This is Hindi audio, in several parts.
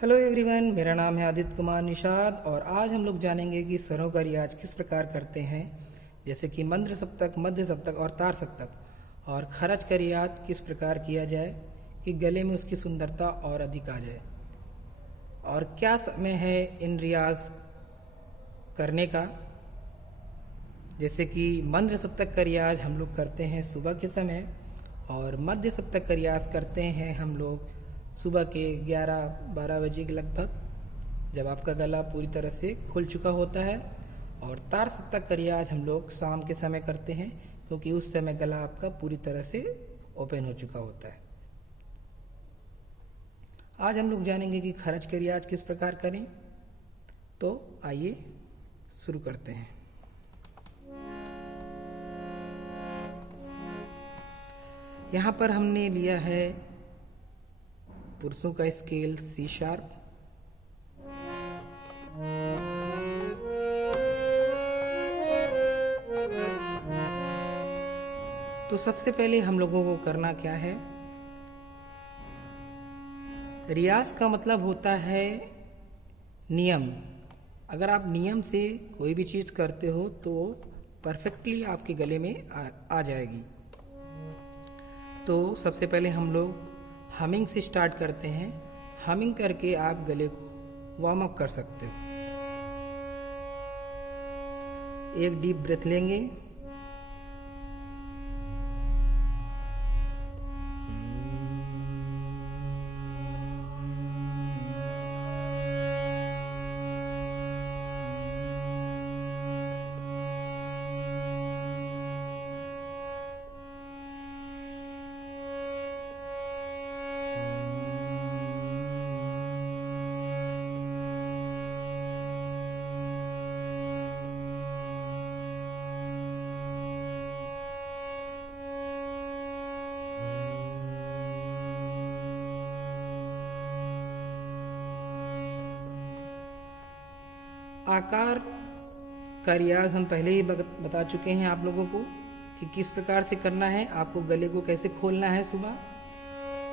हेलो एवरीवन, मेरा नाम है आदित्य कुमार निषाद और आज हम लोग जानेंगे कि स्वरों का रियाज किस प्रकार करते हैं, जैसे कि मंद्र सप्तक, मध्य सप्तक और तार सप्तक। और खरज का रियाज किस प्रकार किया जाए कि गले में उसकी सुंदरता और अधिक आ जाए। और क्या समय है इन रियाज करने का, जैसे कि मंद्र सप्तक का रियाज हम लोग करते हैं सुबह के समय और मध्य सप्तक का रियाज करते हैं हम लोग सुबह के 11-12 बजे के लगभग, जब आपका गला पूरी तरह से खुल चुका होता है। और तार सप्तक का रियाज हम लोग शाम के समय करते हैं, क्योंकि उस समय गला आपका पूरी तरह से ओपन हो चुका होता है। आज हम लोग जानेंगे कि खरज के रियाज किस प्रकार करें, तो आइए शुरू करते हैं। यहाँ पर हमने लिया है पुरुषों का स्केल सी शार्प, तो सबसे पहले हम लोगों को करना क्या है, रियाज का मतलब होता है नियम। अगर आप नियम से कोई भी चीज़ करते हो तो परफेक्टली आपके गले में आ जाएगी। तो सबसे पहले हम लोग हमिंग से स्टार्ट करते हैं। हमिंग करके आप गले को वार्म अप कर सकते हो। एक डीप ब्रेथ लेंगे, आकार का रियाज हम पहले ही बता चुके हैं आप लोगों को कि किस प्रकार से करना है, आपको गले को कैसे खोलना है सुबह।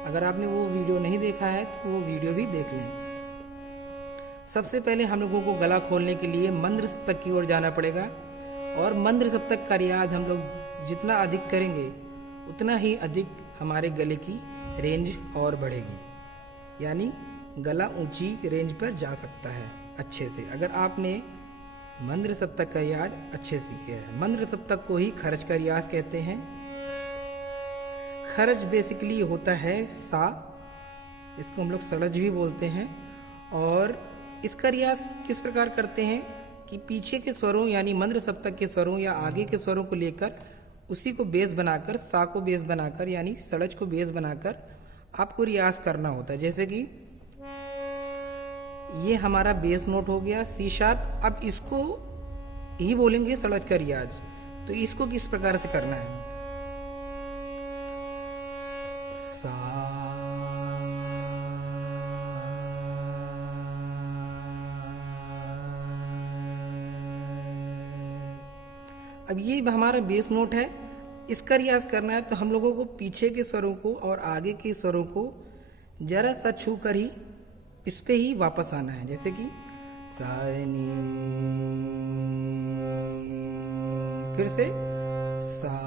अगर आपने वो वीडियो नहीं देखा है तो वो वीडियो भी देख लें। सबसे पहले हम लोगों को गला खोलने के लिए मंद्र सप्तक की ओर जाना पड़ेगा। और मंद्र सप्तक का रियाज हम लोग जितना अधिक करेंगे उतना ही अधिक हमारे गले की रेंज और बढ़ेगी, यानी गला ऊंची रेंज पर जा सकता है अच्छे से, अगर आपने मंद्र सप्तक का रियाज अच्छे से किया है। मंद्र सप्तक को ही खरज का रियाज कहते हैं। खरज बेसिकली होता है सा, इसको हम लोग सड़ज भी बोलते हैं। और इसका रियाज किस प्रकार करते हैं कि पीछे के स्वरों यानी मंद्र सप्तक के स्वरों या आगे के स्वरों को लेकर उसी को बेस बनाकर, सा को बेस बनाकर यानी सड़ज को बेस बनाकर आपको रियाज करना होता है। जैसे कि ये हमारा बेस नोट हो गया सी शार्प। अब इसको ही बोलेंगे सड़ज का रियाज, तो इसको किस प्रकार से करना है, सा अब ये हमारा बेस नोट है, इसका रियाज करना है। तो हम लोगों को पीछे के स्वरों को और आगे के स्वरों को जरा सा छू कर ही इस पे ही वापस आना है। जैसे कि सा नी, फिर से सा,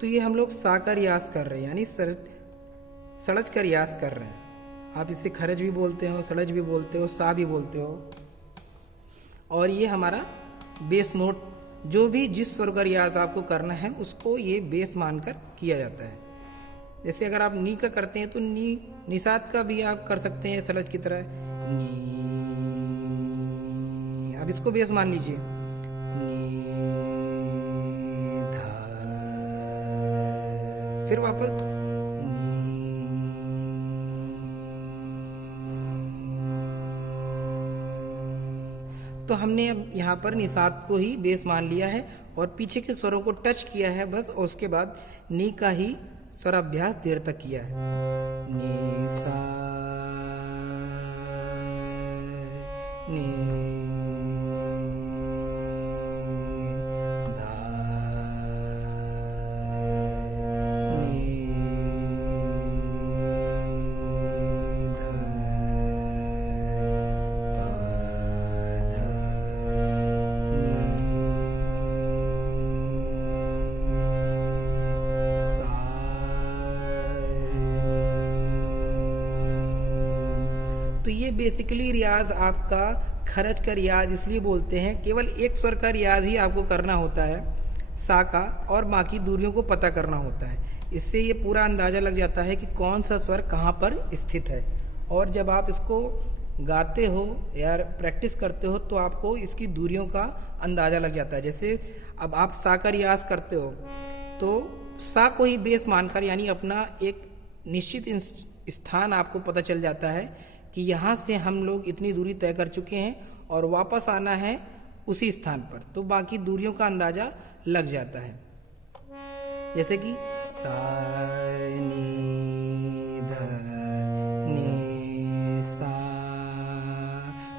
तो ये हम लोग सा का रियाज कर रहे हैं, यानी सड़ज का रियाज कर रहे हैं। आप इसे खरज भी बोलते हो, सड़ज भी बोलते हो, सा भी बोलते हो। और ये हमारा बेस नोट, जो भी जिस स्वर का रियाज आपको करना है उसको ये बेस मानकर किया जाता है। जैसे अगर आप नी का करते हैं तो नी निषाद का भी आप कर सकते हैं सड़ज की तरह, नी। अब इसको बेस मान लीजिए, नी धा, फिर वापस तो हमने अब यहाँ पर निषाद को ही बेस मान लिया है और पीछे के स्वरों को टच किया है बस, और उसके बाद नी का ही स्वराभ्यास देर तक किया है। नी सा नी धा नी तो ये बेसिकली रियाज आपका खरज का रियाज इसलिए बोलते हैं, केवल एक स्वर का रियाज ही आपको करना होता है सा का, और बाकी दूरियों को पता करना होता है। इससे ये पूरा अंदाज़ा लग जाता है कि कौन सा स्वर कहाँ पर स्थित है। और जब आप इसको गाते हो या प्रैक्टिस करते हो तो आपको इसकी दूरियों का अंदाज़ा लग जाता है। जैसे अब आप सा का रियाज करते हो तो सा को ही बेस मानकर, यानी अपना एक निश्चित स्थान आपको पता चल जाता है कि यहाँ से हम लोग इतनी दूरी तय कर चुके हैं और वापस आना है उसी स्थान पर, तो बाकी दूरियों का अंदाज़ा लग जाता है। जैसे कि सा नी ध नी सा,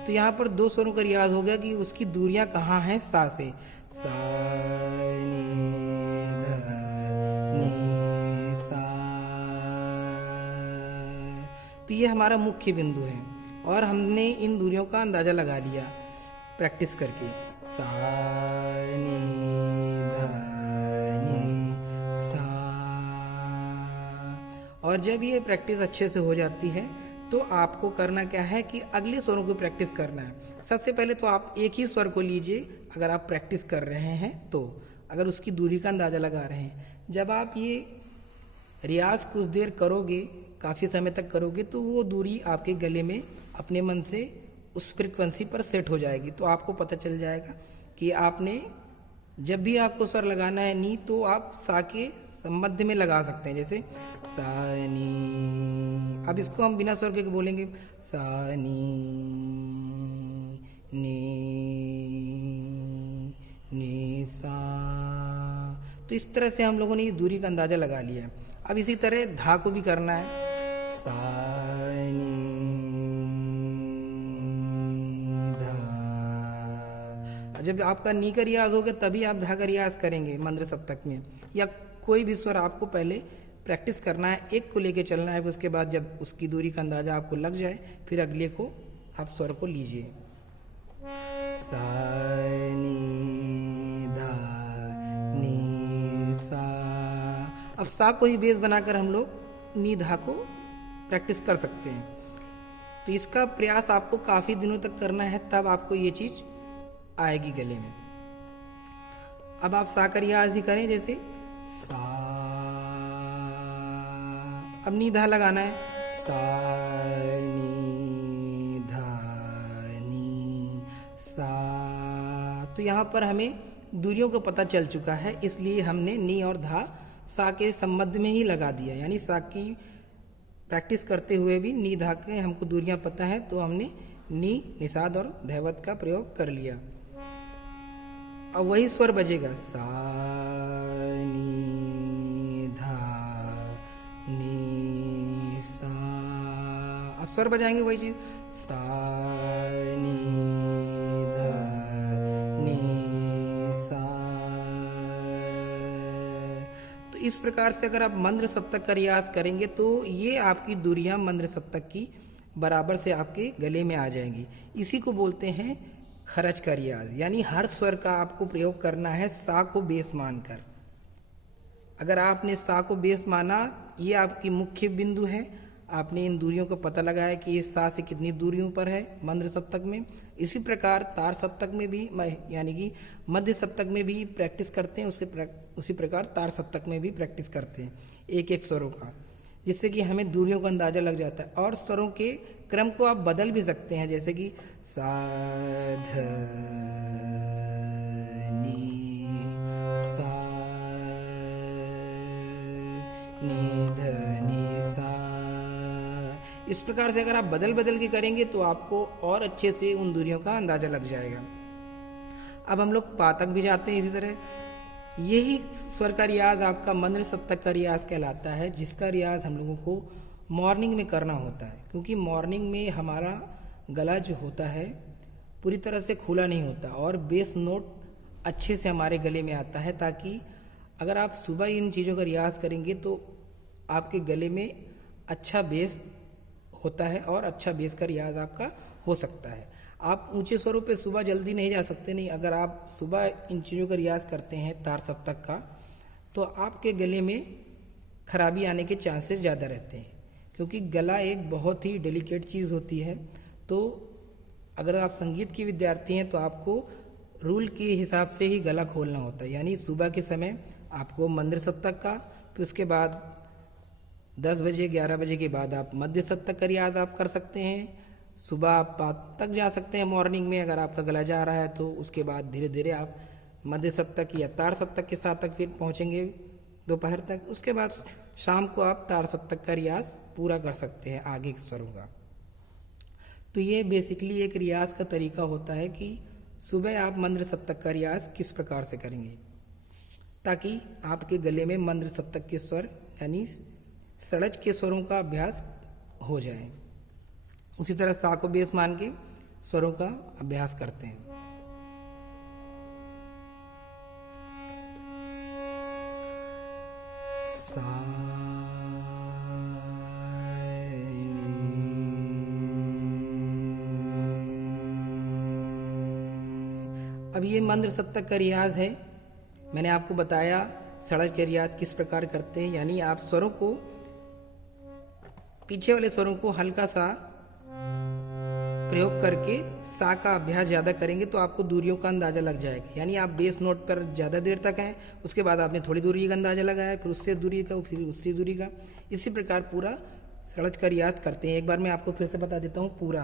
तो यहाँ पर दो स्वरों का रियाज हो गया कि उसकी दूरियां कहाँ हैं सा से। सा नी ध नी सा, तो ये हमारा मुख्य बिंदु है और हमने इन दूरियों का अंदाजा लगा लिया प्रैक्टिस करके। सा नी ध नी सा। और जब ये प्रैक्टिस अच्छे से हो जाती है तो आपको करना क्या है कि अगले स्वरों को प्रैक्टिस करना है। सबसे पहले तो आप एक ही स्वर को लीजिए अगर आप प्रैक्टिस कर रहे हैं तो, अगर उसकी दूरी का अंदाज़ा लगा रहे हैं। जब आप ये रियाज कुछ देर करोगे, काफ़ी समय तक करोगे, तो वो दूरी आपके गले में अपने मन से उस फ्रिक्वेंसी पर सेट हो जाएगी। तो आपको पता चल जाएगा कि आपने जब भी आपको स्वर लगाना है नी, तो आप सा के सम्बद्ध में लगा सकते हैं। जैसे सा नी, अब इसको हम बिना स्वर के बोलेंगे सा नी सा। तो इस तरह से हम लोगों ने ये दूरी का अंदाजा लगा लिया है। अब इसी तरह धा को भी करना है। सा नी धा, जब आपका नी का रियाज होगा तभी आप धा का रियाज करेंगे मंद्र सप्तक में, या कोई भी स्वर आपको पहले प्रैक्टिस करना है, एक को लेके चलना है। उसके बाद जब उसकी दूरी का अंदाजा आपको लग जाए फिर अगले को आप स्वर को लीजिए। सा नी धा नी सा। अब सा को ही बेस बनाकर हम लोग नी धा को प्रैक्टिस कर सकते हैं। तो इसका प्रयास आपको काफ़ी दिनों तक करना है, तब आपको ये चीज़ आएगी गले में। अब आप सा का रियाज ही करें, जैसे सा, अब नी धा लगाना है। सा नी धा नी सा। तो यहाँ पर हमें दूरियों का पता चल चुका है, इसलिए हमने नी और धा सा के संबंध में ही लगा दिया। यानी सा की प्रैक्टिस करते हुए भी नी धा के हमको दूरियां पता है, तो हमने नी, निषाद और धैवत का प्रयोग कर लिया। अब वही स्वर बजेगा सा नी धा नी सा। अब स्वर बजाएंगे वही चीज, सा नी धा नी सा। तो इस प्रकार से अगर आप मंद्र सप्तक का रियाज करेंगे तो ये आपकी दूरियां मंद्र सप्तक की बराबर से आपके गले में आ जाएंगी। इसी को बोलते हैं खरज का रियाज। यानी हर स्वर का आपको प्रयोग करना है सा को बेस मानकर। अगर आपने सा को बेस माना, ये आपकी मुख्य बिंदु है, आपने इन दूरियों का पता लगाया कि ये सा से कितनी दूरियों पर है मंद्र सप्तक में। इसी प्रकार तार सप्तक में भी, यानी कि मध्य सप्तक में भी प्रैक्टिस करते हैं, उसी प्रकार तार सप्तक में भी प्रैक्टिस करते हैं एक एक स्वरों का, जिससे कि हमें दूरियों का अंदाजा लग जाता है। और स्वरों के क्रम को आप बदल भी सकते हैं, जैसे कि सा ध नी सा नी ध नी सा। इस प्रकार से अगर आप बदल बदल के करेंगे तो आपको और अच्छे से उन दूरियों का अंदाजा लग जाएगा। अब हम लोग पातक भी जाते हैं इसी तरह। यही स्वर का रियाज आपका मंद्र सप्तक का रियाज कहलाता है, जिसका रियाज हम लोगों को मॉर्निंग में करना होता है, क्योंकि मॉर्निंग में हमारा गला जो होता है पूरी तरह से खुला नहीं होता और बेस नोट अच्छे से हमारे गले में आता है, ताकि अगर आप सुबह इन चीज़ों का रियाज करेंगे तो आपके गले में अच्छा बेस होता है और अच्छा बेस का रियाज आपका हो सकता है। आप ऊंचे स्वरों पे सुबह जल्दी नहीं जा सकते, नहीं, अगर आप सुबह इन चीज़ों का रियाज करते हैं तार सप्तक का, तो आपके गले में खराबी आने के चांसेस ज़्यादा रहते हैं, क्योंकि गला एक बहुत ही डेलिकेट चीज़ होती है। तो अगर आप संगीत के विद्यार्थी हैं तो आपको रूल के हिसाब से ही गला खोलना होता है। यानी सुबह के समय आपको मंद्र सप्तक का, फिर उसके बाद 10 बजे 11 बजे के बाद आप मध्य सप्तक का रियाज आप कर सकते हैं। सुबह आप 5 तक जा सकते हैं मॉर्निंग में, अगर आपका गला जा रहा है तो। उसके बाद धीरे धीरे आप मध्य सप्तक या तार सप्तक के साथ तक फिर पहुँचेंगे दोपहर तक। उसके बाद शाम को आप तार सप्तक का रियाज पूरा कर सकते हैं आगे के स्वरों का। तो ये बेसिकली एक रियाज का तरीका होता है कि सुबह आप मंद्र सप्तक का रियाज किस प्रकार से करेंगे, ताकि आपके गले में मंद्र सप्तक के स्वर यानी षड्ज के स्वरों का अभ्यास हो जाए। उसी तरह सा को बेस मान के स्वरों का अभ्यास करते हैं। सा, अब ये मंद्र सप्तक का रियाज है। मैंने आपको बताया षड्ज के रियाज किस प्रकार करते हैं, यानी आप स्वरों को, पीछे वाले स्वरों को हल्का सा प्रयोग करके सा का अभ्यास ज़्यादा करेंगे तो आपको दूरियों का अंदाज़ा लग जाएगा। यानी आप बेस नोट पर ज़्यादा देर तक हैं, उसके बाद आपने थोड़ी दूरी का अंदाज़ा लगाया, फिर उससे दूरी का, फिर उससे दूरी का, इसी प्रकार पूरा षड्ज का रियाज करते हैं। एक बार मैं आपको फिर से बता देता हूँ पूरा,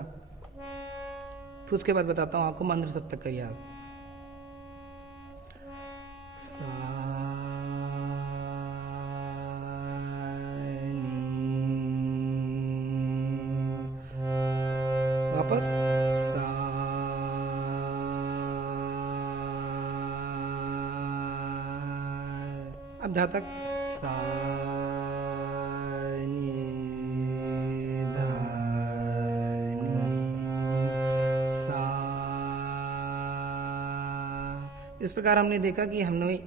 फिर उसके बाद बताता हूँ आपको मंद्र सप्तक का रियाज। वापस सा, अब धा तक सा नी धा नी सा। इस प्रकार हमने देखा कि हमने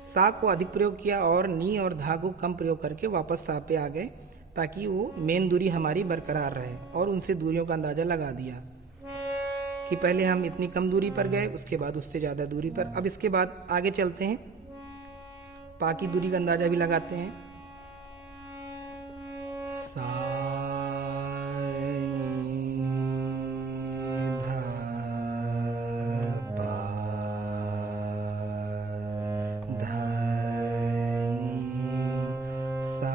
सा को अधिक प्रयोग किया और नी और धा को कम प्रयोग करके वापस सा पे आ गए, ताकि वो मेन दूरी हमारी बरकरार रहे। और उनसे दूरियों का अंदाज़ा लगा दिया कि पहले हम इतनी कम दूरी पर गए, उसके बाद उससे ज़्यादा दूरी पर। अब इसके बाद आगे चलते हैं, पा की दूरी का अंदाज़ा भी लगाते हैं। सा नी धा पा धा नी सा।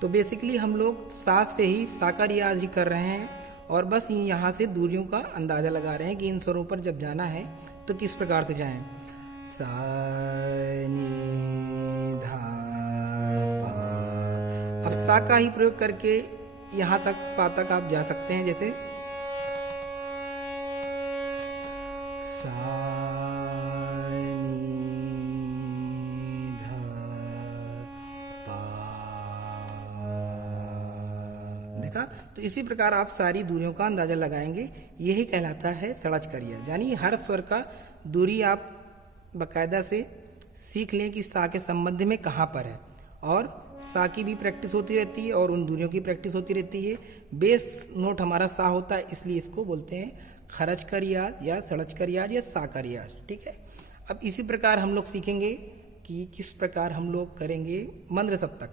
तो बेसिकली हम लोग सा से ही सा का रियाज ही कर रहे हैं और बस यहाँ से दूरियों का अंदाज़ा लगा रहे हैं कि इन स्वरों पर जब जाना है तो किस प्रकार से जाएं। सा नी धा पा। अब सा का ही प्रयोग करके यहाँ तक पा तक आप जा सकते हैं, जैसे सा नी धा पा। देखा? तो इसी प्रकार आप सारी दूरियों का अंदाजा लगाएंगे। यही कहलाता है षड्ज का रियाज। यानी हर स्वर का दूरी आप बाकायदा से सीख लें कि सा के संबंध में कहाँ पर है, और सा की भी प्रैक्टिस होती रहती है और उन दूरियों की प्रैक्टिस होती रहती है। बेस नोट हमारा सा होता है, इसलिए इसको बोलते हैं खरज का रियाज या षड्ज का रियाज या सा का रियाज। ठीक है। अब इसी प्रकार हम लोग सीखेंगे कि किस प्रकार हम लोग करेंगे मंद्र सप्तक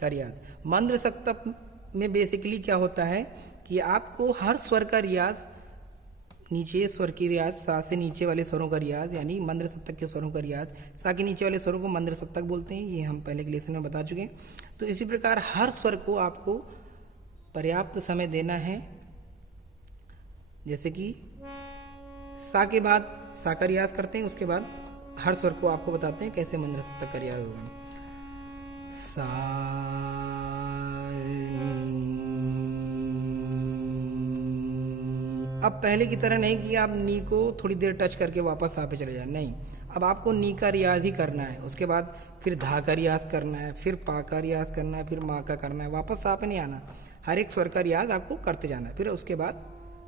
का रियाज। मंद्र सप्तक में बेसिकली क्या होता है कि आपको हर स्वर का रियाज, नीचे स्वर की रियाज, सा से नीचे वाले स्वरों का रियाज यानी मंद्र सप्तक के स्वरों का रियाज, सा के नीचे वाले स्वरों को मंद्र सप्तक बोलते हैं। ये हम पहले के लेसन में बता चुके हैं। तो इसी प्रकार हर स्वर को आपको पर्याप्त समय देना है। जैसे कि सा के बाद सा का रियाज करते हैं, उसके बाद हर स्वर को आपको बताते हैं कैसे मंद्र सप्तक का रियाज होगा। सा अब पहले की तरह नहीं कि आप नी को थोड़ी देर टच करके वापस सा पे चले जाए, नहीं। अब आपको नी का रियाज ही करना है, उसके बाद फिर धा का रियाज करना है, फिर पा का रियाज करना है, फिर माँ का करना है, वापस सा पे नहीं आना। हर एक स्वर का रियाज आपको करते जाना है, फिर उसके बाद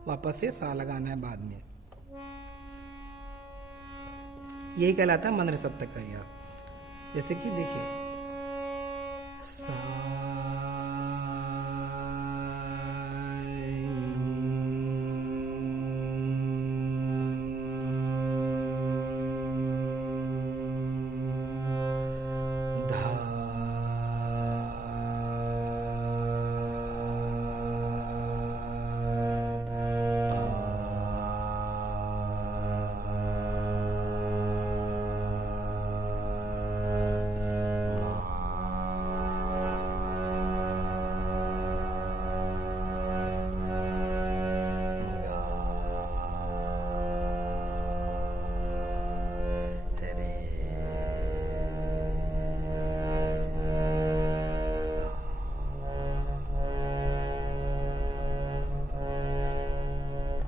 वापस से सा लगाना है बाद में। यही कहलाता है मंद्र सप्तक का रियाज। जैसे कि देखिए सा धा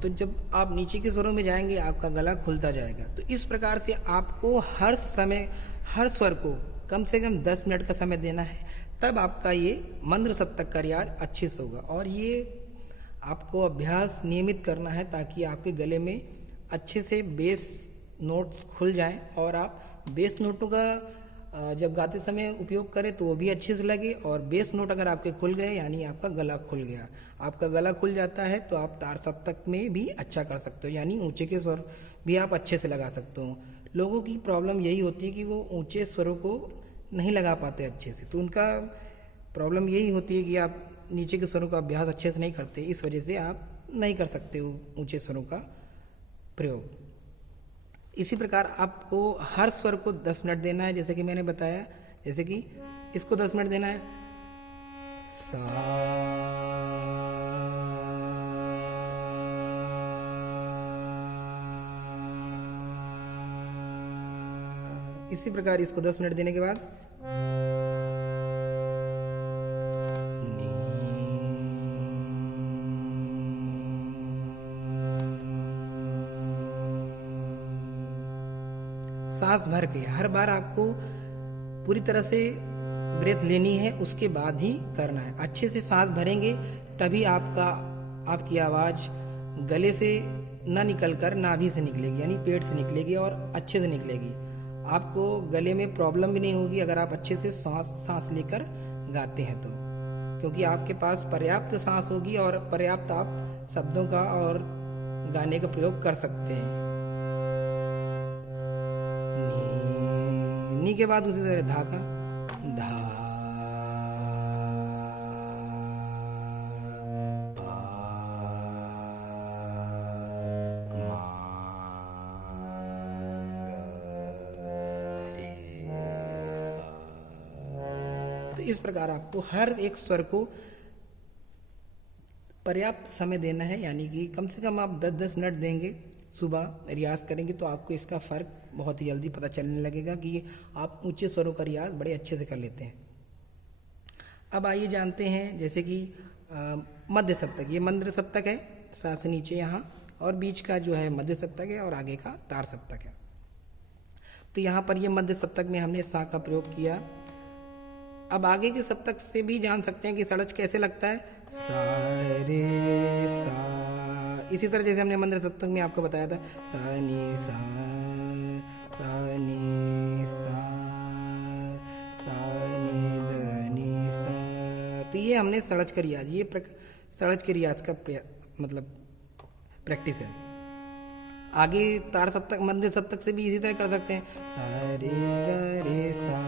तो जब आप नीचे के स्वरों में जाएंगे आपका गला खुलता जाएगा। तो इस प्रकार से आपको हर समय हर स्वर को कम से कम 10 मिनट का समय देना है, तब आपका ये मंद्र सप्तक का रियाज अच्छे से होगा। और ये आपको अभ्यास नियमित करना है ताकि आपके गले में अच्छे से बेस नोट्स खुल जाएं और आप बेस नोटों का जब गाते समय उपयोग करें तो वो भी अच्छे से लगे। और बेस नोट अगर आपके खुल गए यानी आपका गला खुल गया। आपका गला खुल जाता है तो आप तार सप्तक में भी अच्छा कर सकते हो, यानी ऊंचे के स्वर भी आप अच्छे से लगा सकते हो। लोगों की प्रॉब्लम यही होती है कि वो ऊंचे स्वरों को नहीं लगा पाते अच्छे से, तो उनका प्रॉब्लम यही होती है कि आप नीचे के स्वरों का अभ्यास अच्छे से नहीं करते, इस वजह से आप नहीं कर सकते ऊंचे स्वरों का प्रयोग। इसी प्रकार आपको हर स्वर को 10 मिनट देना है, जैसे कि मैंने बताया। जैसे कि इसको 10 मिनट देना है, सा, इसी प्रकार इसको 10 मिनट देने के बाद सांस भर के, हर बार आपको पूरी तरह से ब्रेथ लेनी है, उसके बाद ही करना है। अच्छे से सांस भरेंगे तभी आपकी आवाज़ गले से ना निकलकर नाभि से निकलेगी, यानी पेट से निकलेगी और अच्छे से निकलेगी। आपको गले में प्रॉब्लम भी नहीं होगी अगर आप अच्छे से सांस लेकर गाते हैं तो, क्योंकि आपके पास पर्याप्त सांस होगी और पर्याप्त आप शब्दों का और गाने का प्रयोग कर सकते हैं। नी के बाद उसी तरह धा का, धा, पा, मा, ग, रे, सा। तो इस प्रकार आपको हर एक स्वर को पर्याप्त समय देना है, यानी कि कम से कम आप 10-10 मिनट देंगे, सुबह रियाज करेंगे तो आपको इसका फ़र्क बहुत ही जल्दी पता चलने लगेगा कि आप ऊंचे स्वरों का रियाज बड़े अच्छे से कर लेते हैं। अब आइए जानते हैं, जैसे कि मध्य सप्तक, ये मंद्र सप्तक है, सा से नीचे यहाँ, और बीच का जो है मध्य सप्तक है और आगे का तार सप्तक है। तो यहाँ पर ये मध्य सप्तक में हमने सा का प्रयोग किया। अब आगे के सप्तक से भी जान सकते हैं कि सड़च कैसे लगता है, सा रे सा। इसी तरह जैसे हमने मंद्र सप्तक में आपको बताया था, सा नी सा, सा नी सा, सा नी द नी सा। तो ये हमने सड़च का रियाज, ये सड़च के रियाज का मतलब प्रैक्टिस है। आगे तार सप्तक मध्य सप्तक से भी इसी तरह कर सकते हैं, सा रे रे सा।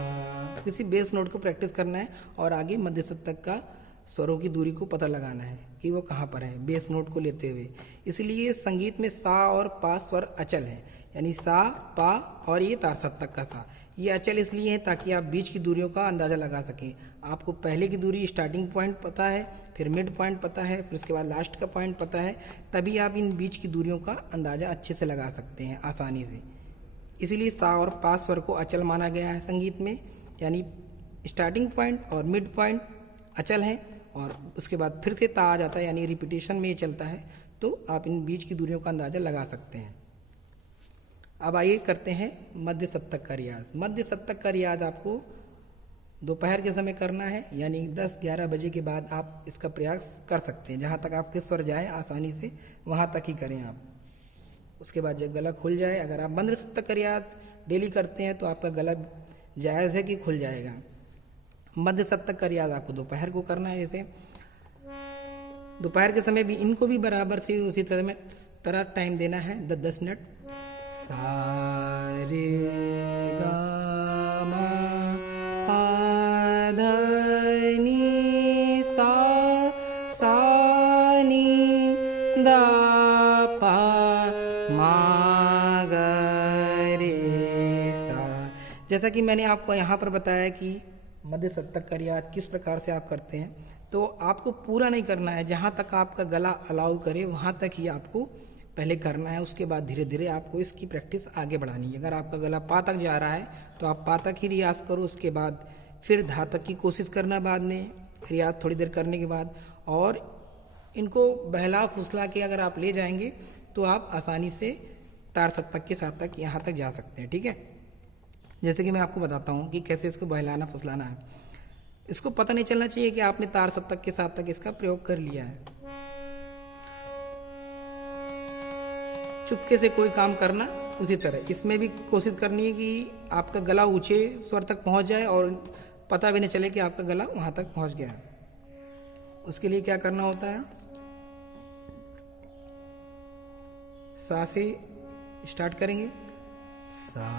किसी बेस नोट को प्रैक्टिस करना है और आगे मध्य सप्तक का स्वरों की दूरी को पता लगाना है कि वो कहाँ पर है बेस नोट को लेते हुए। इसलिए संगीत में सा और पा स्वर अचल है, यानी सा, पा और ये तार सप्तक का सा, ये अचल इसलिए है ताकि आप बीच की दूरियों का अंदाज़ा लगा सकें। आपको पहले की दूरी स्टार्टिंग पॉइंट पता है, फिर मिड पॉइंट पता है, फिर उसके बाद लास्ट का पॉइंट पता है, तभी आप इन बीच की दूरियों का अंदाज़ा अच्छे से लगा सकते हैं आसानी से। इसीलिए सा और पा स्वर को अचल माना गया है संगीत में, यानी स्टार्टिंग पॉइंट और मिड पॉइंट अचल हैं और उसके बाद फिर से ता आ जाता है, यानी रिपीटेशन में ये चलता है, तो आप इन बीच की दूरियों का अंदाज़ा लगा सकते हैं। अब आइए करते हैं मध्य सप्तक का रियाज। मध्य सप्तक का रियाज आपको दोपहर के समय करना है, यानी 10-11 बजे के बाद आप इसका प्रयास कर सकते हैं। जहाँ तक आपके स्वर जाए आसानी से वहाँ तक ही करें आप। उसके बाद जब गला खुल जाए, अगर आप मध्य सप्तक का रियाज डेली करते हैं तो आपका गला जायज़ है कि खुल जाएगा। मध्य सप्तक का रियाज आपको दोपहर को करना है। जैसे दोपहर के समय भी इनको भी बराबर से उसी तरह टाइम देना है, 10-10 मिनट। सा रे गा मा पा धा नी सा, सा नी दा पा मा ग रे सा। जैसा कि मैंने आपको यहाँ पर बताया कि मध्य सप्तक का रियाज किस प्रकार से आप करते हैं, तो आपको पूरा नहीं करना है, जहाँ तक आपका गला अलाउ करे वहाँ तक ही आपको पहले करना है। उसके बाद धीरे धीरे आपको इसकी प्रैक्टिस आगे बढ़ानी है। अगर आपका गला पा तक जा रहा है तो आप पा तक ही रियाज करो, उसके बाद फिर धा तक की कोशिश करना बाद में रियाज थोड़ी देर करने के बाद, और इनको बहला फुसला के अगर आप ले जाएंगे तो आप आसानी से तार सप्तक के साथ तक यहाँ तक जा सकते हैं। ठीक है, जैसे कि मैं आपको बताता हूँ कि कैसे इसको बहलाना फुसलाना है। इसको पता नहीं चलना चाहिए कि आपने तार सप्तक के साथ तक इसका प्रयोग कर लिया है। चुपके से कोई काम करना, उसी तरह इसमें भी कोशिश करनी है कि आपका गला ऊंचे स्वर तक पहुंच जाए और पता भी नहीं चले कि आपका गला वहां तक पहुंच गया है। उसके लिए क्या करना होता है, सा से स्टार्ट करेंगे, सा।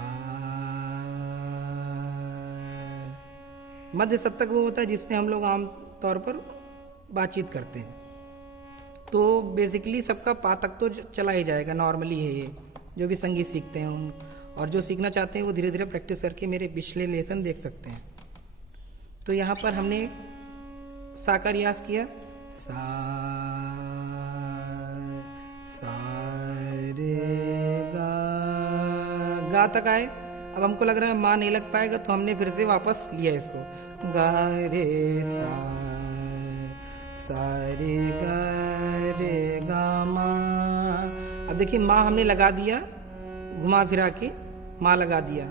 मध्य सप्तक वो होता है जिसमें हम लोग आम तौर पर बातचीत करते हैं, तो बेसिकली सबका पा तक तो चला ही जाएगा, नॉर्मली है ये। जो भी संगीत सीखते हैं उन और जो सीखना चाहते हैं वो धीरे धीरे प्रैक्टिस करके मेरे पिछले लेसन देख सकते हैं। तो यहाँ पर हमने सा का रियाज किया, सा सा रे गा तक आए। अब हमको लग रहा है माँ नहीं लग पाएगा, तो हमने फिर से वापस लिया इसको, गा रे सा रे गा माँ। अब देखिए माँ हमने लगा दिया, घुमा फिरा के माँ लगा दिया।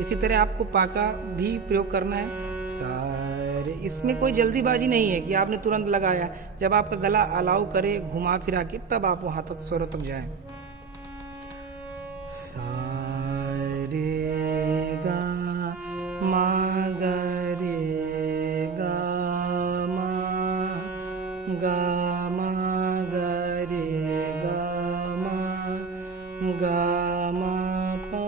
इसी तरह आपको पा का भी प्रयोग करना है, सारे। इसमें कोई जल्दीबाजी नहीं है कि आपने तुरंत लगाया। जब आपका गला अलाउ करे घुमा फिरा के, तब आप वहां तक स्वरों तक जाएं। सारे गा मा गा रे गा मा गा मा गा रे गा मा गा मा पा।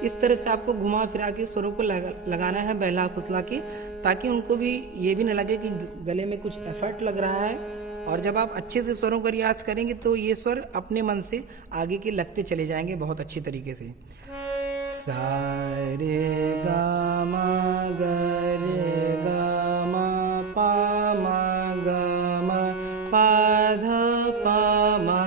इस तरह से आपको घुमा फिरा के स्वरों को लगाना है बहला फुसला के, ताकि उनको भी ये भी न लगे कि गले में कुछ एफर्ट लग रहा है। और जब आप अच्छे से स्वरों का रियाज करेंगे तो ये स्वर अपने मन से आगे के लगते चले जाएंगे बहुत अच्छी तरीके से। सा रे गा मा गा रे गा मा पा मा गा मा पा धा पा